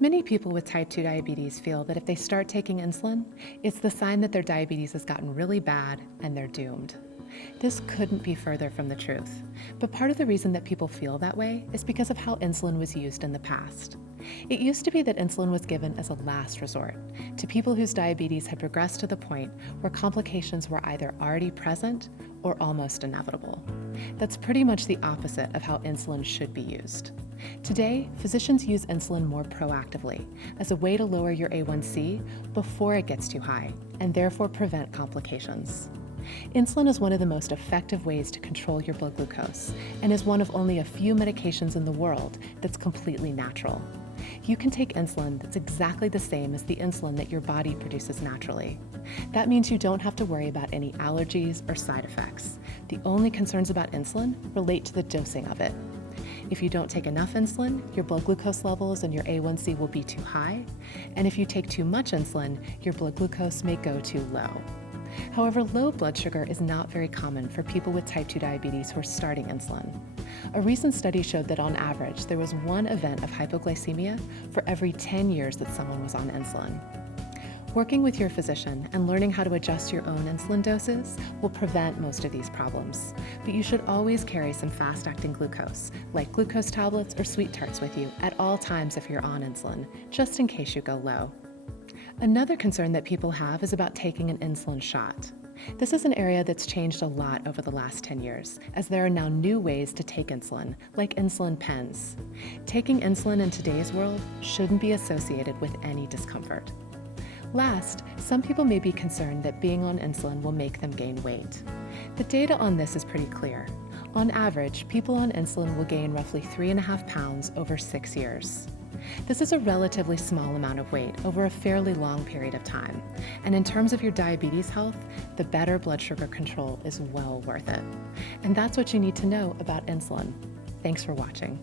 Many people with type 2 diabetes feel that if they start taking insulin, it's the sign that their diabetes has gotten really bad and they're doomed. This couldn't be further from the truth, but part of the reason that people feel that way is because of how insulin was used in the past. It used to be that insulin was given as a last resort to people whose diabetes had progressed to the point where complications were either already present or almost inevitable. That's pretty much the opposite of how insulin should be used. Today, physicians use insulin more proactively as a way to lower your A1C before it gets too high and therefore prevent complications. Insulin is one of the most effective ways to control your blood glucose and is one of only a few medications in the world that's completely natural. You can take insulin that's exactly the same as the insulin that your body produces naturally. That means you don't have to worry about any allergies or side effects. The only concerns about insulin relate to the dosing of it. If you don't take enough insulin, your blood glucose levels and your A1C will be too high, and if you take too much insulin, your blood glucose may go too low. However, low blood sugar is not very common for people with type 2 diabetes who are starting insulin. A recent study showed that on average, there was one event of hypoglycemia for every 10 years that someone was on insulin. Working with your physician and learning how to adjust your own insulin doses will prevent most of these problems, but you should always carry some fast-acting glucose, like glucose tablets or sweet tarts with you at all times if you're on insulin, just in case you go low. Another concern that people have is about taking an insulin shot. This is an area that's changed a lot over the last 10 years, as there are now new ways to take insulin, like insulin pens. Taking insulin in today's world shouldn't be associated with any discomfort. Last, some people may be concerned that being on insulin will make them gain weight. The data on this is pretty clear. On average, people on insulin will gain roughly 3.5 pounds over 6 years. This is a relatively small amount of weight over a fairly long period of time, and in terms of your diabetes health, the better blood sugar control is well worth it. And that's what you need to know about insulin. Thanks for watching.